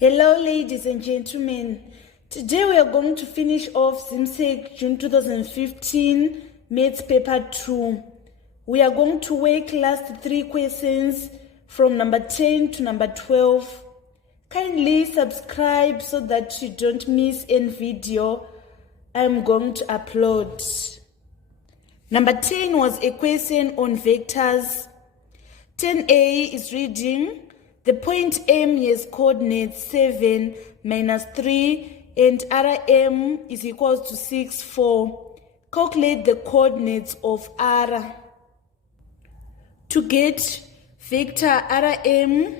Hello ladies and gentlemen, today we are going to finish off Zimsec June 2015 Maths Paper 2. We are going to work last 3 questions from number 10 to number 12. Kindly subscribe so that you don't miss any video I'm going to upload. Number 10 was a question on vectors. 10a is reading, the point M has coordinates 7 minus 3 and Rm is equals to 6, 4. Calculate the coordinates of R. To get vector Rm,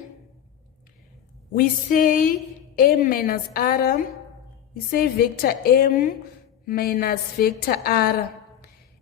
we say M minus R. We say vector M minus vector R.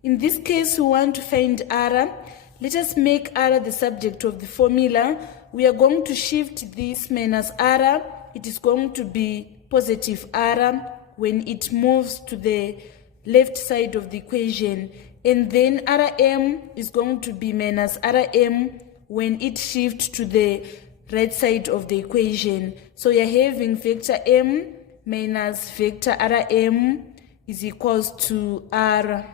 In this case, we want to find R. Let us make R the subject of the formula. We are going to shift this minus R. It is going to be positive R when it moves to the left side of the equation. And then Rm is going to be minus Rm when it shifts to the right side of the equation. So we are having vector M minus vector Rm is equals to R.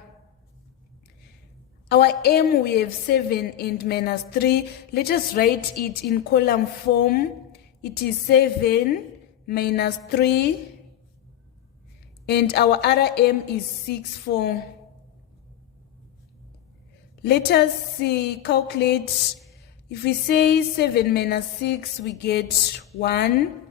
Our M, we have 7 and minus 3. Let us write it in column form. It is 7 minus 3. And our Rm is 6, 4. Let us calculate. If we say 7 minus 6, we get 1.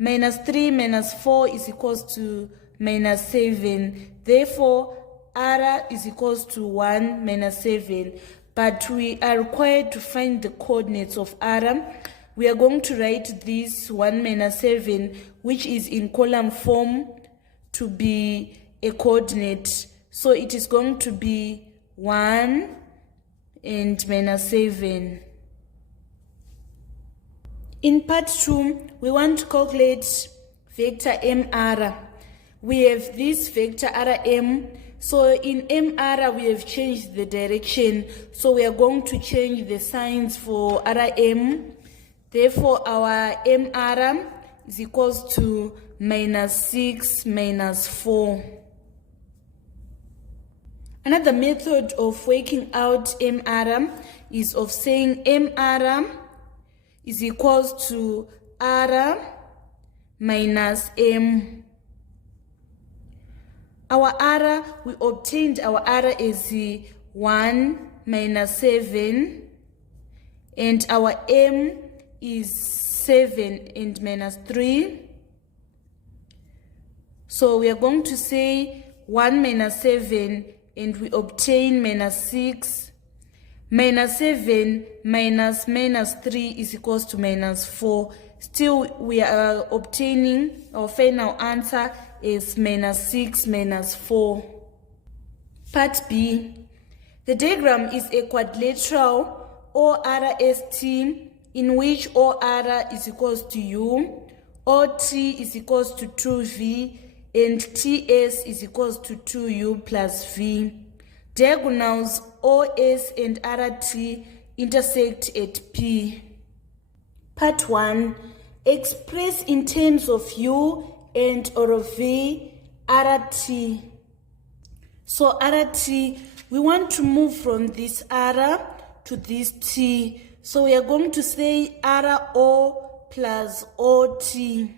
Minus 3 minus 4 is equals to minus 7. Therefore, R is equals to 1 minus 7, but we are required to find the coordinates of R. We are going to write this 1 minus 7, which is in column form, to be a coordinate. So it is going to be 1 and minus 7. In part 2, we want to calculate vector MR. We have this vector Rm. So in MR, we have changed the direction. So we are going to change the signs for Rm. Therefore, our MR is equals to minus 6 minus 4. Another method of working out MR is of saying MR is equals to R minus M. Our R, we obtained our R as 1 minus 7, and our M is 7 and minus 3. So we are going to say 1 minus 7, and we obtain minus 6. Minus 7 minus minus 3 is equals to minus 4. Still, we are obtaining our final answer is minus 6 minus 4. Part B. The diagram is a quadrilateral ORST in which OR is equals to U, OT is equals to 2V, and TS is equals to 2U plus V. Diagonals OS and RT intersect at P. Part 1. Express in terms of U and or V RT. So RT, we want to move from this R to this T. So we are going to say RO plus OT.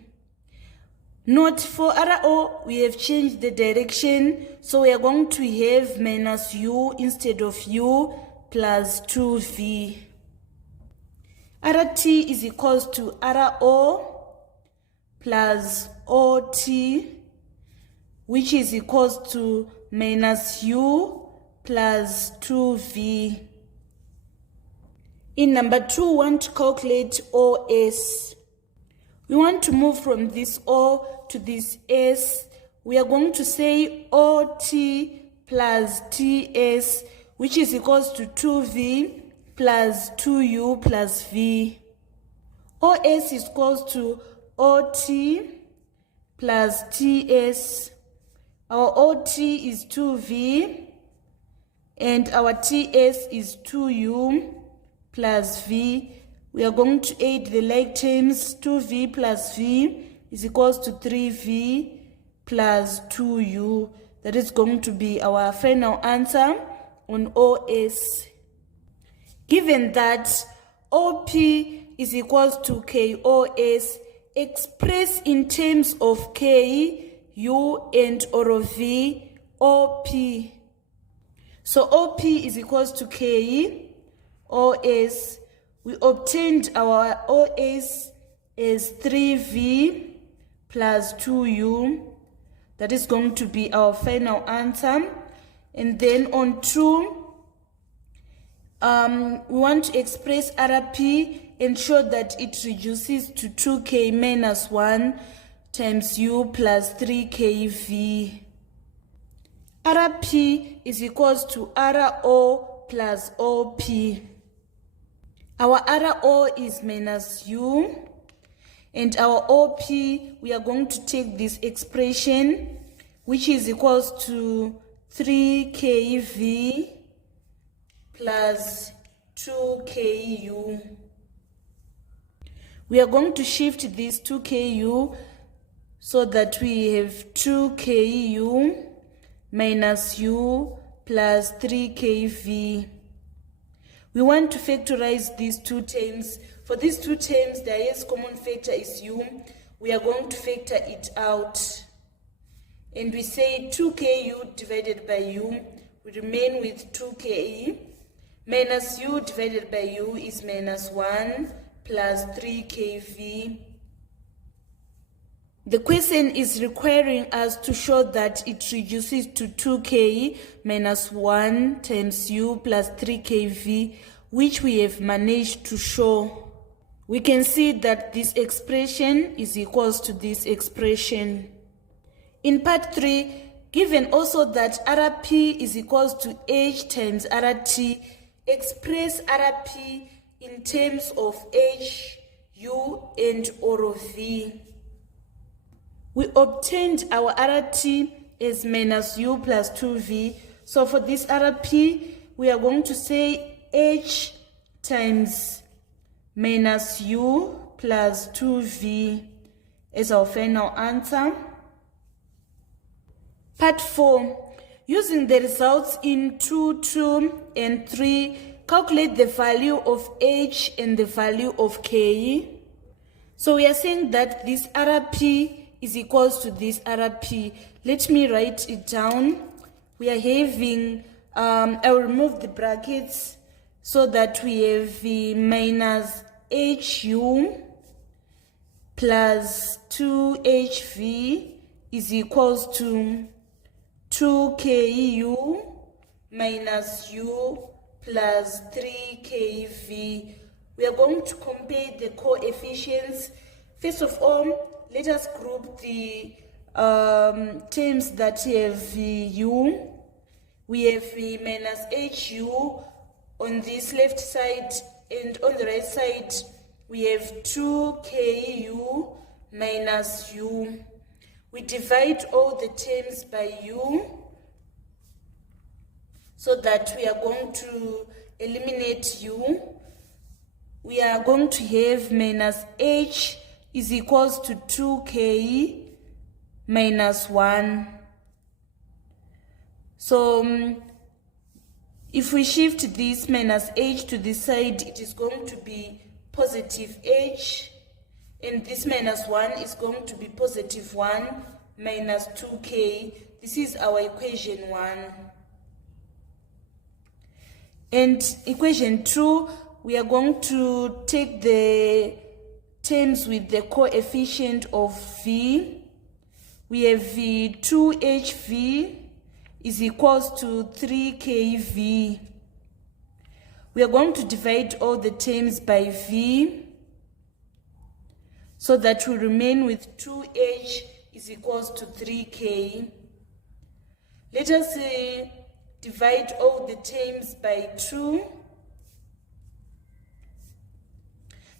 Note for RO, we have changed the direction. So we are going to have minus U instead of U plus 2V. RT is equals to RO plus OT, which is equals to minus U plus 2V. In number 2, we want to calculate OS. We want to move from this O to this S. We are going to say OT plus TS, which is equals to 2V plus 2U plus V. OS is equals to OT plus TS. Our OT is 2V and our TS is 2U plus V. We are going to add the like terms. 2v plus v is equals to 3v plus 2u. That is going to be our final answer on OS. Given that OP is equals to KOS, express in terms of K, U, and or V, OP. So OP is equals to K, OS. We obtained our OS as 3V plus 2U. That is going to be our final answer. And then on 2, we want to express RP and show that it reduces to 2K minus 1 times U plus 3KV. RP is equals to RO plus OP. Our RO is minus U, and our OP, we are going to take this expression, which is equals to 3KV plus 2KU. We are going to shift this 2KU so that we have 2KU minus U plus 3KV. We want to factorize these two terms. For these two terms, the highest common factor is U. We are going to factor it out. And we say 2KU divided by U. We remain with 2K. Minus U divided by U is minus 1 plus 3KV. The question is requiring us to show that it reduces to 2K minus 1 times U plus 3KV, which we have managed to show. We can see that this expression is equals to this expression. In part 3, given also that RP is equals to H times RT, express RP in terms of H, U, and or V. We obtained our RT as minus U plus 2V. So for this RP, we are going to say H times minus U plus 2V as our final answer. Part 4. Using the results in 2, 2, and 3, calculate the value of H and the value of K. So we are saying that this RP is equals to this RP. Let me write it down. We are having, I'll remove the brackets so that we have the minus HU plus 2HV is equals to 2KU minus U plus 3KV. We are going to compare the coefficients. First of all, let us group the terms that have U. We have the minus HU on this left side, and on the right side we have 2KU minus U. We divide all the terms by U so that we are going to eliminate U. We are going to have minus H is equals to 2K minus 1. So if we shift this minus H to this side, it is going to be positive H, and this minus 1 is going to be positive 1 minus 2K. This is our equation 1. And equation 2, we are going to take the terms with the coefficient of V. We have V 2HV is equals to 3KV. We are going to divide all the terms by V so that we remain with 2H is equals to 3K. Let us divide all the terms by 2.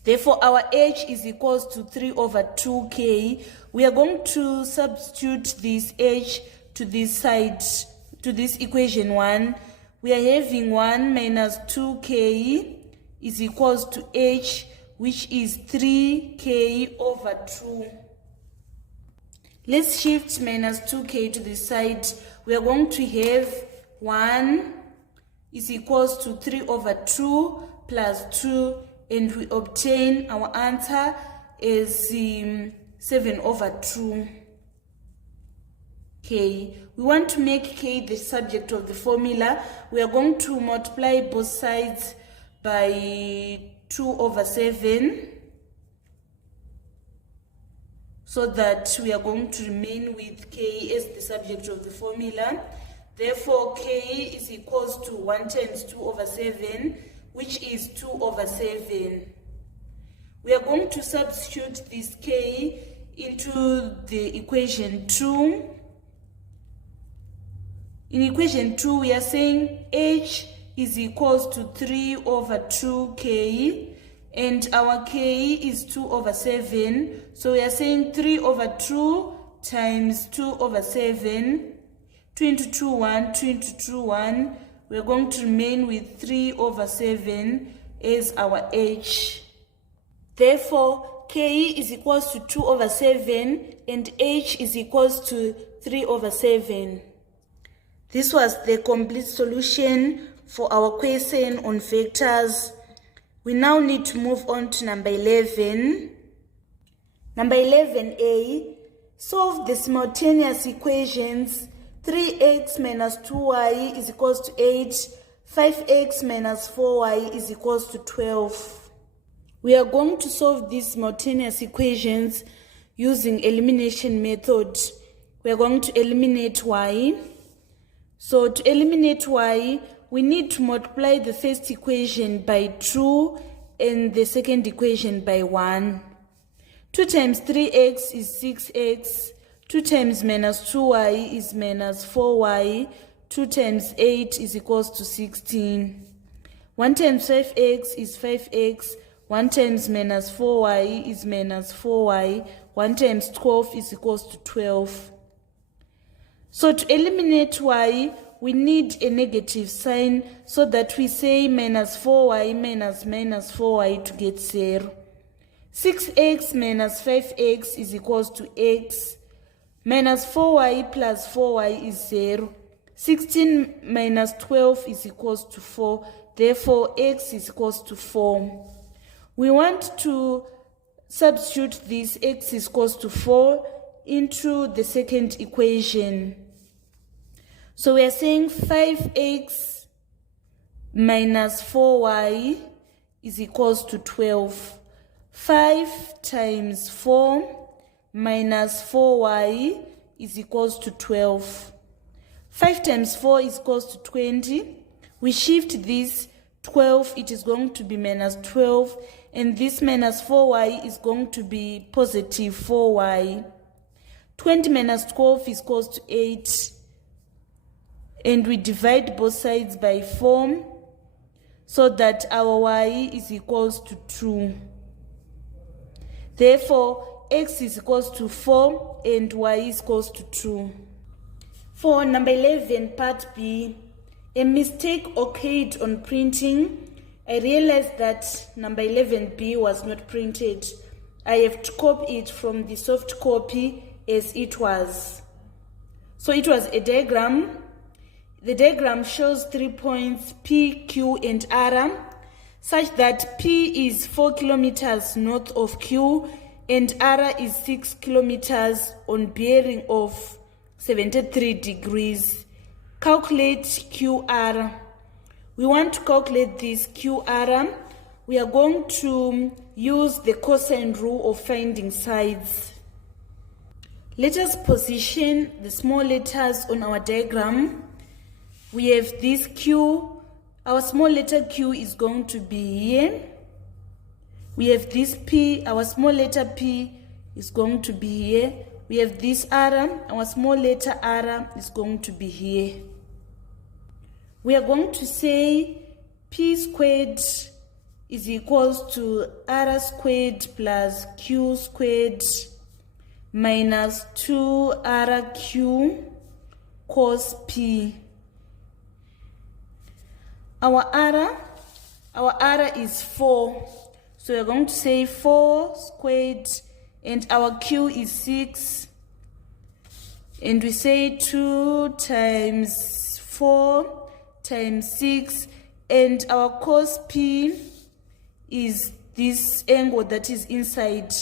Therefore, our H is equals to 3 over 2K. We are going to substitute this H to this side, to this equation 1. We are having 1 minus 2K is equals to H, which is 3k over 2. Let's shift minus 2k to the side. We are going to have 1 is equals to 3 over 2 plus 2, and we obtain our answer as 7 over 2. K. We want to make k the subject of the formula. We are going to multiply both sides by 2 over 7, so that we are going to remain with k as the subject of the formula. Therefore, k is equals to 1 times 2 over 7, which is 2 over 7. We are going to substitute this k into the equation 2. In equation 2, we are saying h is equals to 3 over 2k, and our k is 2 over 7. So we are saying 3 over 2 times 2 over 7. 2 into 2, 1, 2 into 2, 1. We are going to remain with 3 over 7 as our h. Therefore, k is equals to 2 over 7 and h is equals to 3 over 7. This was the complete solution for our question on vectors. We now need to move on to number 11. Number 11a, solve the simultaneous equations 3x minus 2y is equals to 8, 5x minus 4y is equals to 12. We are going to solve these simultaneous equations using elimination method. We are going to eliminate y. So to eliminate y, we need to multiply the first equation by 2 and the second equation by 1. 2 times 3x is 6x. 2 times minus 2y is minus 4y. 2 times 8 is equals to 16. 1 times 5x is 5x. 1 times minus 4y is minus 4y. 1 times 12 is equals to 12. So to eliminate y, we need a negative sign so that we say minus 4y minus minus 4y to get 0. 6x minus 5x is equals to x. Minus 4y plus 4y is 0. 16 minus 12 is equals to 4. Therefore, x is equals to 4. We want to substitute this x is equals to 4 into the second equation. So we are saying 5x minus 4y is equals to 12. 5 times 4 minus 4y is equals to 12. 5 times 4 is equals to 20. We shift this 12, it is going to be minus 12, and this minus 4y is going to be positive 4y. 20 minus 12 is equals to 8, and we divide both sides by 4 so that our y is equals to 2. Therefore, x is equals to 4 and y is equals to 2. For number 11, part B, a mistake occurred on printing. I realized that number 11b was not printed. I have to copy it from the soft copy as it was. So it was a diagram. The diagram shows 3 points P, Q, and R, such that P is 4 kilometers north of Q and R is 6 kilometers on bearing of 73 degrees. Calculate QR. We want to calculate this QR. We are going to use the cosine rule of finding sides. Let us position the small letters on our diagram. We have this Q. Our small letter Q is going to be here. We have this P. Our small letter P is going to be here. We have this R. Our small letter R is going to be here. We are going to say P squared is equals to R squared plus Q squared minus 2RQ cos P. Our R is 4. So we're going to say 4 squared, and our Q is 6. And we say 2 times 4 times 6, and our cos P is this angle that is inside.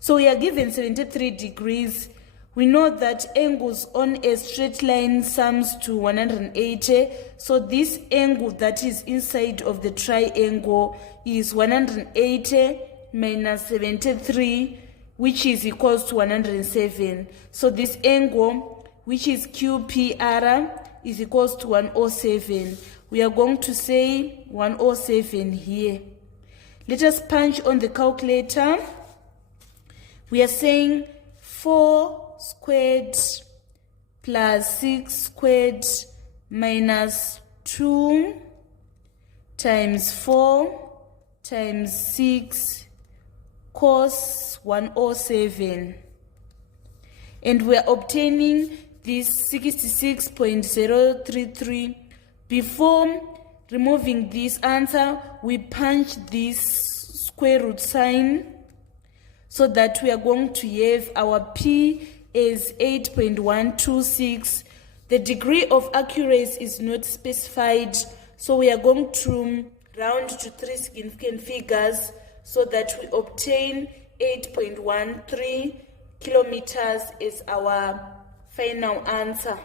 So we are given 73 degrees. We know that angles on a straight line sums to 180. So this angle that is inside of the triangle is 180 minus 73, which is equals to 107. So this angle, which is QPR, is equals to 107. We are going to say 107 here. Let us punch on the calculator. We are saying 4 squared plus 6 squared minus 2 times 4 times 6 cos 107. And we are obtaining this 66.033. Before removing this answer, we punch this square root sign, so that we are going to have our P is 8.126. The degree of accuracy is not specified, so we are going to round to 3 significant figures so that we obtain 8.13 kilometers as our final answer.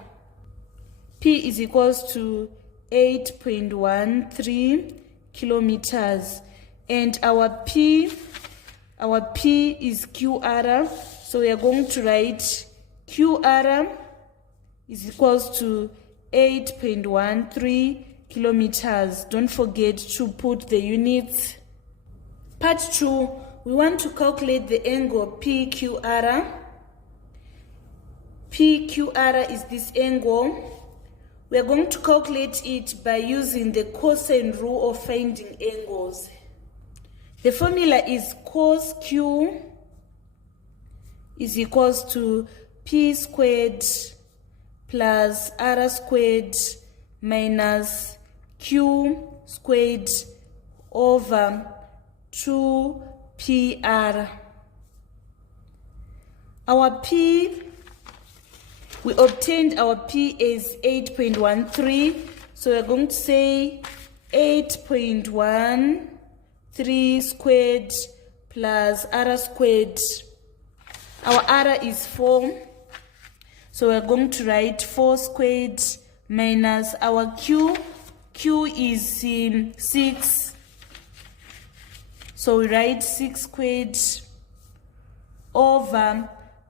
P is equals to 8.13 kilometers, and our P is QR, so we are going to write QR is equals to 8.13 kilometers. Don't forget to put the units. Part 2, we want to calculate the angle PQR. PQR is this angle. We are going to calculate it by using the cosine rule of finding angles. The formula is cos Q is equals to P squared plus R squared minus Q squared over 2PR. Our P, we obtained our P is 8.13, so we're going to say 8.13 squared plus R squared. Our R is 4, so we're going to write 4 squared minus our Q. Q is 6, so we write 6 squared over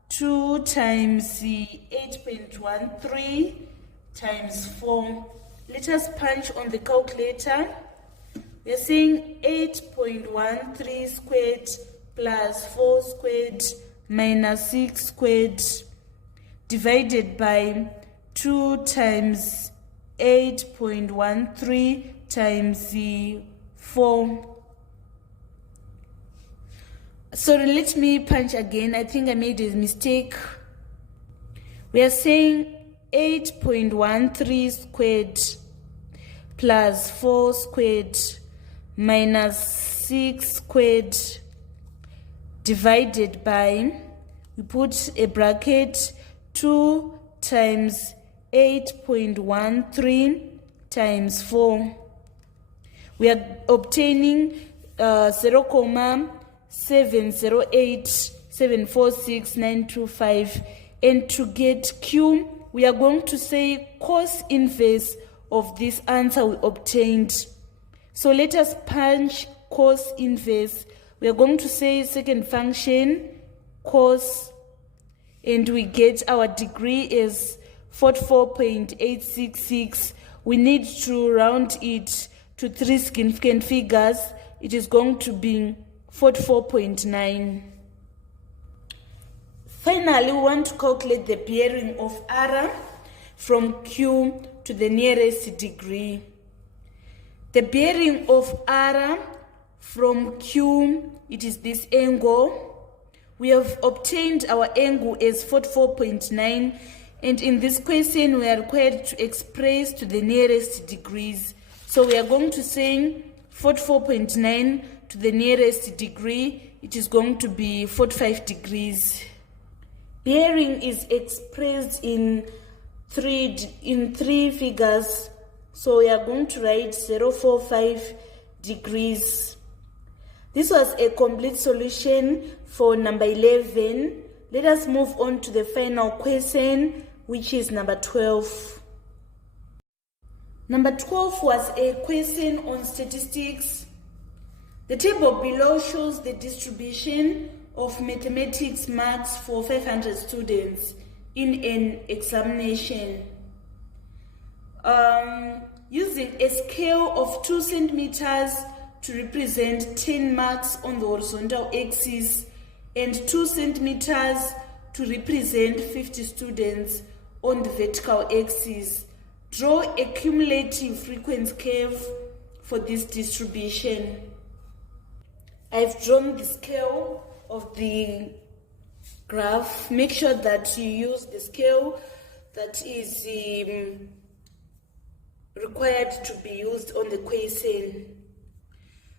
2 times 8.13 times 4. Let us punch on the calculator. We are saying 8.13 squared plus 4 squared minus 6 squared divided by 2 times 8.13 times 4. Sorry, let me punch again. I think I made a mistake. We are saying 8.13 squared plus 4 squared minus 6 squared divided by, we put a bracket, 2 times 8.13 times 4. We are obtaining 0.708746,925, and to get Q, we are going to say cos inverse of this answer we obtained. So let us punch cos inverse. We are going to say second function cos, and we get our degree is 44.866. We need to round it to 3 significant figures. It is going to be 44.9. Finally, we want to calculate the bearing of R from Q to the nearest degree. The bearing of R from Q, it is this angle. We have obtained our angle as 44.9, and in this question we are required to express to the nearest degrees. So we are going to say 44.9 to the nearest degree, it is going to be 45 degrees. Bearing is expressed in three figures, so we are going to write 045 degrees. This was a complete solution for number 11. Let us move on to the final question, which is number 12. Number 12 was a question on statistics. The table below shows the distribution of mathematics marks for 500 students in an examination. Using a scale of 2 centimeters to represent 10 marks on the horizontal axis and 2 centimeters to represent 50 students on the vertical axis, draw a cumulative frequency curve for this distribution. I've drawn the scale of the graph. Make sure that you use the scale that is required to be used on the question.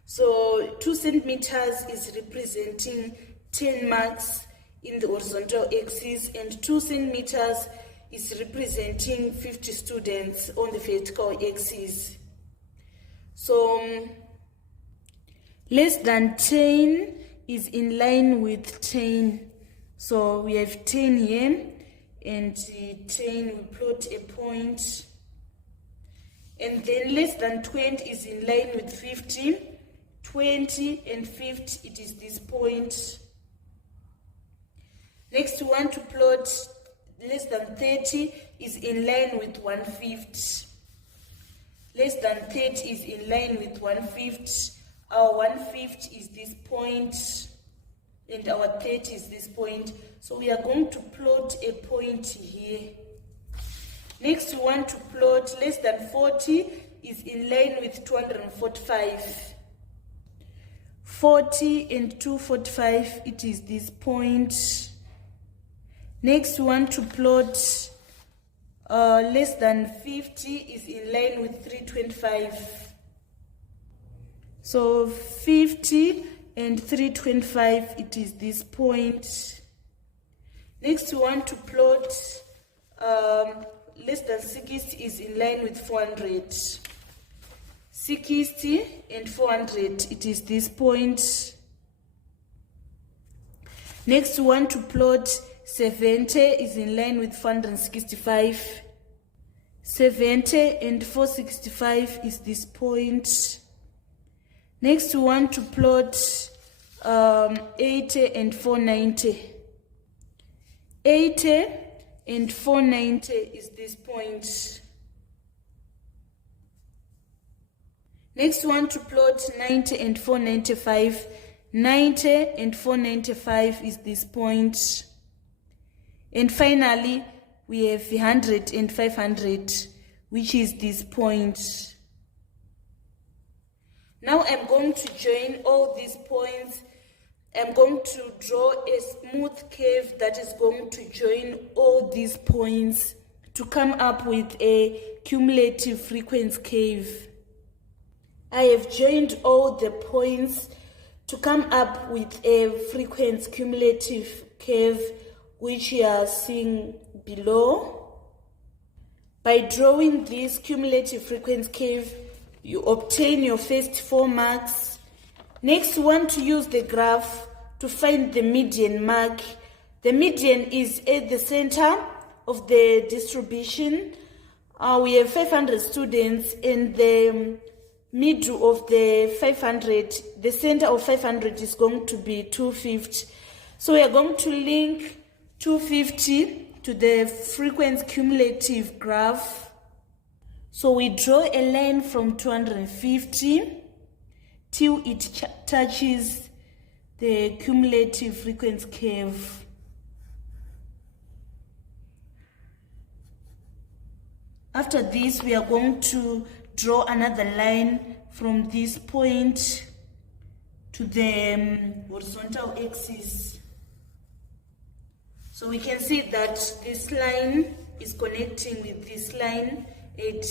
So 2 centimeters is representing 10 marks in the horizontal axis, and 2 centimeters is representing 50 students on the vertical axis. So less than 10 is in line with 10. So we have 10 here, and 10, we plot a point. And then less than 20 is in line with 50. 20 and 50, it is this point. Next, we want to plot less than 30 is in line with 1/5. Less than 30 is in line with 1/5. Our 1/5 is this point, and our 30 is this point. So we are going to plot a point here. Next, we want to plot less than 40 is in line with 245. 40 and 245, it is this point. Next, we want to plot less than 50 is in line with 325. So 50 and 325, it is this point. Next, we want to plot less than 60 is in line with 400. 60 and 400, it is this point. Next, we want to plot 70 is in line with 465. 70 and 465 is this point. Next, we want to plot 80 and 490. 80 and 490 is this point. Next, we want to plot 90 and 495. 90 and 495 is this point. And finally, we have 100 and 500, which is this point. Now I'm going to join all these points. I'm going to draw a smooth curve that is going to join all these points to come up with a cumulative frequency curve. I have joined all the points to come up with a frequency cumulative curve, which you are seeing below. By drawing this cumulative frequency curve, you obtain your first 4 marks. Next, you want to use the graph to find the median mark. The median is at the center of the distribution. We have 500 students, and the middle of the 500, the center of 500 is going to be 250. So we are going to link 250 to the frequency cumulative graph. So we draw a line from 250 till it touches the cumulative frequency curve. After this, we are going to draw another line from this point to the horizontal axis. So we can see that this line is connecting with this line at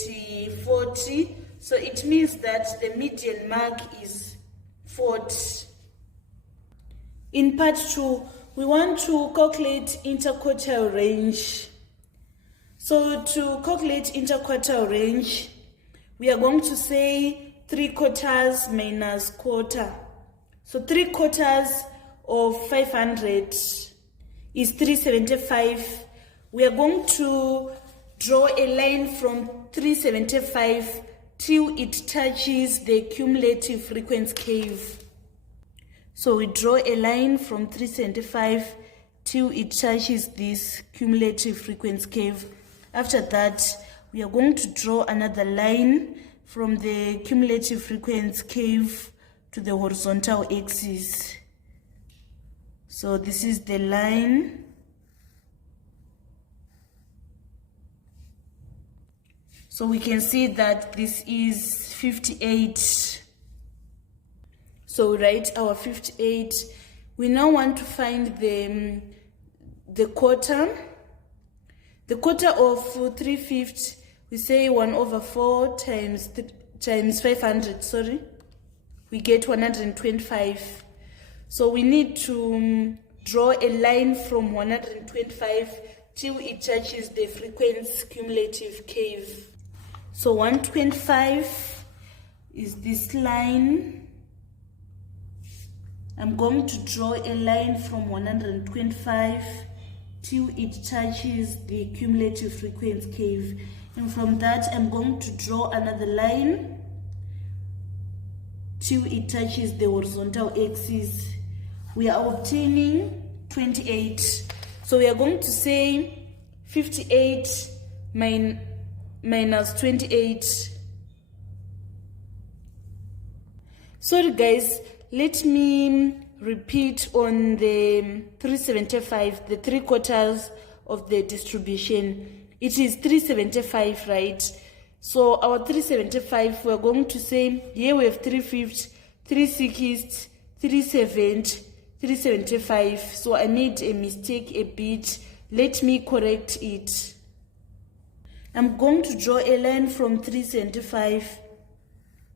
40. So it means that the median mark is 40. In part 2, we want to calculate interquartile range. So to calculate interquartile range, we are going to say 3/4 minus quarter. So 3/4 of 500 is 375. We are going to draw a line from 375 till it touches the cumulative frequency curve. So we draw a line from 375 till it touches this cumulative frequency curve. After that, we are going to draw another line from the cumulative frequency curve to the horizontal axis. So this is the line. So we can see that this is 58. So we write our 58. We now want to find the quarter. The quarter of 3/5, we say 1/4 times 500, sorry. We get 125. So we need to draw a line from 125 till it touches the frequency cumulative curve. So 125 is this line. I'm going to draw a line from 125 till it touches the cumulative frequency curve. And from that, I'm going to draw another line till it touches the horizontal axis. We are obtaining 28. So we are going to say 58 minus 28. Sorry guys, let me repeat on the 375, the 3/4 of the distribution. It is 375, right? So our 375, we're going to say, here we have 3/5, 3/6, 3/7, 375. So I made a mistake a bit. Let me correct it. I'm going to draw a line from 375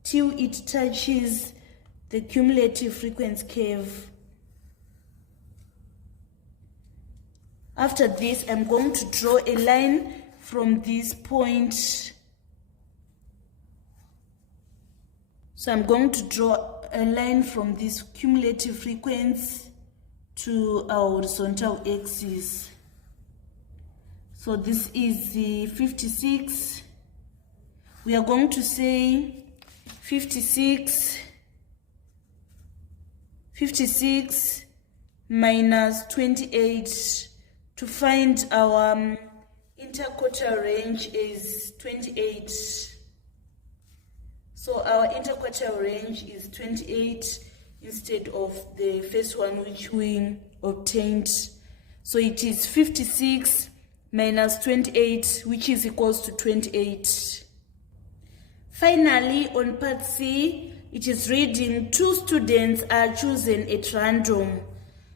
till it touches the cumulative frequency curve. After this, I'm going to draw a line from this point. So I'm going to draw a line from this cumulative frequency to our horizontal axis. So this is the 56. We are going to say 56 minus 28 to find our interquartile range is 28. So our interquartile range is 28 instead of the first one which we obtained. So it is 56 minus 28, which is equals to 28. Finally, on part C, it is reading 2 students are chosen at random.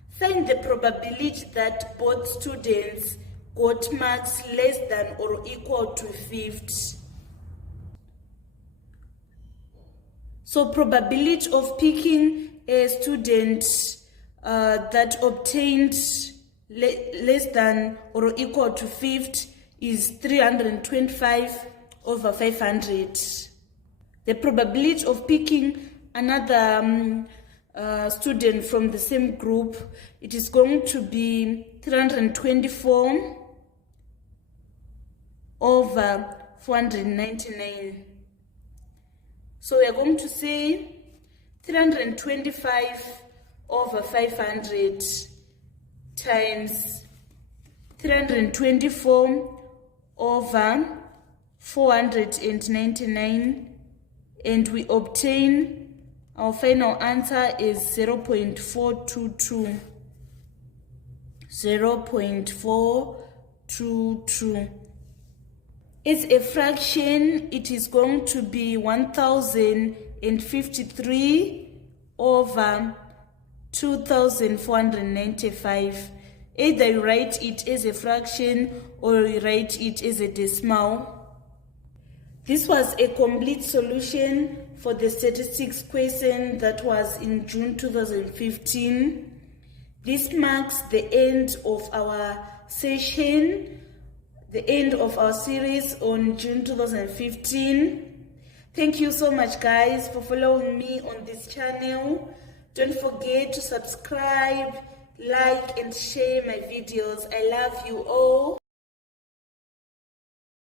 Find the probability that both students got marks less than or equal to 50. So probability of picking a student that obtained less than or equal to 50 is 325 over 500. The probability of picking another student from the same group, it is going to be 324 over 499. So we are going to say 325 over 500 times 324 over 499, and we obtain our final answer is 0.422. 0.422. As a fraction, it is going to be 1053 over 2495. Either you write it as a fraction or you write it as a decimal. This was a complete solution for the statistics question that was in June 2015. This marks the end of our session, the end of our series on June 2015. Thank you so much, guys, for following me on this channel. Don't forget to subscribe, like, and share my videos. I love you all.